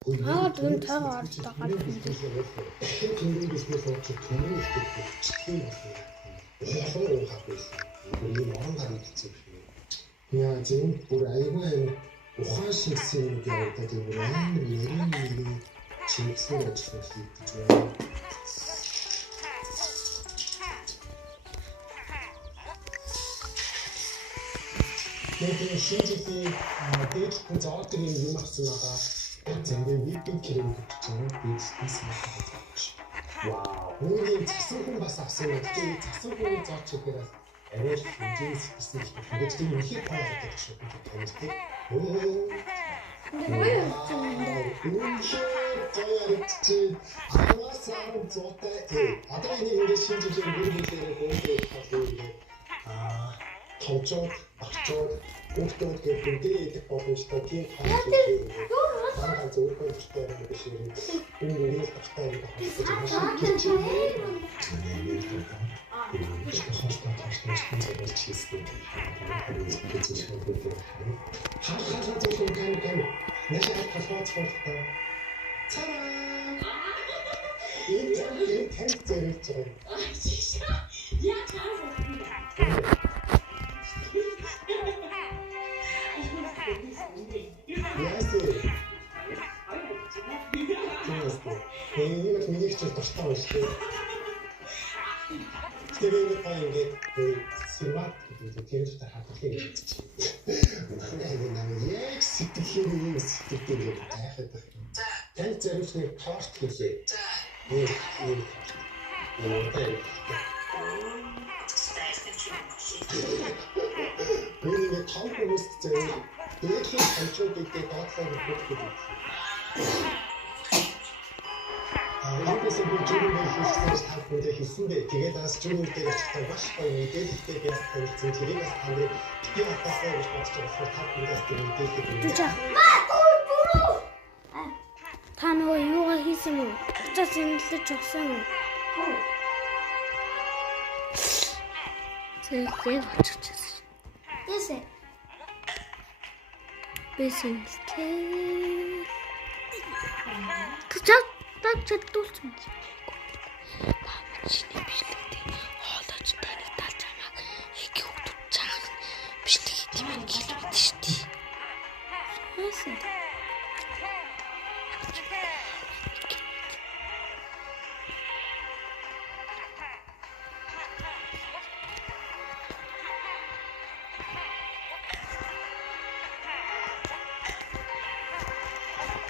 Аа тэгвэл тайгаа орж байгаа юм. Яа зэн бүр аюулгүй ухаан шингэсэн юм гэдэг тийм бүр амар ярийн шингэсэн ажил хийдэг юм. Нэг шинжтэй дээд зоодог юм авсан байгаа. Зэнгээ випинг крем гэж байна. Бизнес хийж байгаа. Вау. Үүний цасан хүн бас авсан юм. Тэгэхээр цасан хүн зооч ихээр арай л хинжээс гэсэн их ингэж тийм их паа гэдэг шиг байна тийм. Одоо энэ ингэж шинжлэх үйлдвэрлэлээр хөөе томчууд, багчууд, хүүхдүүд гэдэг дээд боломжтой тийм хаалт байгаа зөвхөн зөвхөн биш юм. Энэ нэг тавтай юм нэг ч дуртай байна шүү. Тэгээд ингээд смарт гэдэг тийм ч хатгалыг хийж байна. Яг сэтгэлийн юм сэтгэлтэй юм тайхад байна. Тань зэрэгний торт хийлээ. Нэг том хүмүүс зэрэг дээдлийн хамчуудыг доотлоо өгөх. Японы жүжигчдийн хийсэн талбарт хийсэндээ тэгээд бас жүжигчдийн очихтой маш гоё мэдээлэлтэй байх гэсэн тэрийг бас таны би хатасаа гэж бодож байгаа талбараас тэр мэдээлэл та нөгөө юугаа хийсэн юм? Буцаас энэлж өгсөн юм. Зэрэг очихчихсан. Ясэ. Бэсэн тэл. Так чаддуулсан юм. Чиний бичлэгтэй хоолойч таны талж хамааг их хөвгдөж чаах бичлэг хийх юм гэлбэд шүү дээ.